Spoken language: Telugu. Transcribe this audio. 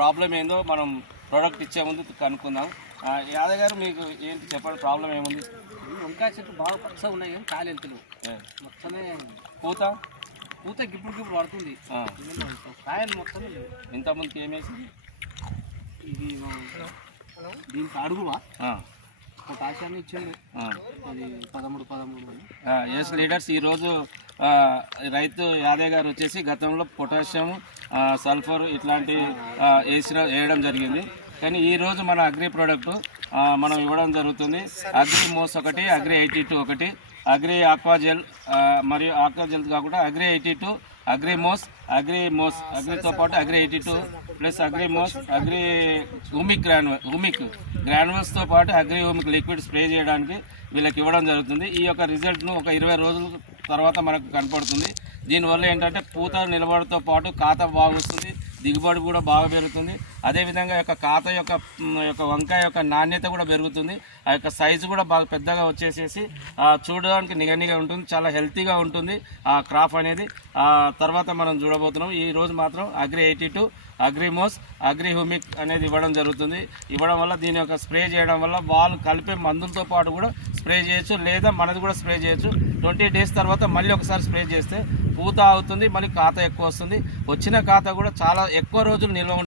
ప్రాబ్లం ఏందో మనం ప్రోడక్ట్ ఇచ్చే ముందు కనుక్కుందాం. యాదవ్ గారు మీకు ఏంటి చెప్పండి ప్రాబ్లం ఏముంది? వంకాయ చెట్లు బాగా పచ్చగా ఉన్నాయి కానీ కాయలు వెళ్తలు ఏ, మొత్తమే పూత? పూత గిప్పుడు గిప్పుడు పడుతుంది. కాయలు మొత్తం లేవు. ఇంతకుముందుకి ఏమేసి ఇది దీనికి అడుగువా? ఆ, పొటాషియం ఇచ్చిండు. ఆ. అది పదమూడు పదమూడు ఎస్ లీడర్స్ ఈరోజు రైతు యాదవ్ గారు వచ్చేసి గతంలో పొటాషియం సల్ఫర్ ఇట్లాంటి వేసిన వేయడం జరిగింది. కానీ ఈరోజు మన అగ్రి ప్రోడక్ట్ మనం ఇవ్వడం జరుగుతుంది. అగ్రి మోస్ ఒకటి అగ్రి ఎయిటీ టూ ఒకటి అగ్రి ఆక్వాజెల్ మరియు ఆక్వాజెల్ కాకుండా Agri eighty two Agri Mos Agri Mos అగ్రితో పాటు Agri eighty two plus Agri Mos Agri humic granule humic గ్రాన్యూల్స్తో పాటు అగ్రి హూమిక్ లిక్విడ్ స్ప్రే చేయడానికి వీళ్ళకి ఇవ్వడం జరుగుతుంది. ఈ యొక్క రిజల్ట్ను ఒక ఇరవై రోజులు తర్వాత మనకు కనపడుతుంది. దీనివల్ల ఏంటంటే పూత నిలబడితో పాటు కాత బాగుస్తుంది దిగుబడి కూడా బాగా పెరుగుతుంది. అదేవిధంగా యొక్క కాత యొక్క యొక్క వంకాయ యొక్క నాణ్యత కూడా పెరుగుతుంది. ఆ యొక్క సైజు కూడా బాగా పెద్దగా వచ్చేసేసి చూడడానికి నిగనిగా ఉంటుంది చాలా హెల్తీగా ఉంటుంది ఆ క్రాప్ అనేది. తర్వాత మనం చూడబోతున్నాం. ఈ రోజు మాత్రం Agri eighty two Agrimos Agri అనేది ఇవ్వడం జరుగుతుంది. ఇవ్వడం వల్ల దీని యొక్క స్ప్రే చేయడం వల్ల వాళ్ళు కలిపే మందులతో పాటు కూడా స్ప్రే చేయొచ్చు లేదా మనది కూడా స్ప్రే చేయొచ్చు. ట్వంటీ డేస్ తర్వాత మళ్ళీ ఒకసారి స్ప్రే చేస్తే పూత అవుతుంది మళ్ళీ ఖాతా ఎక్కువ వస్తుంది. వచ్చిన ఖాతా కూడా చాలా ఎక్కువ రోజులు నిల్వ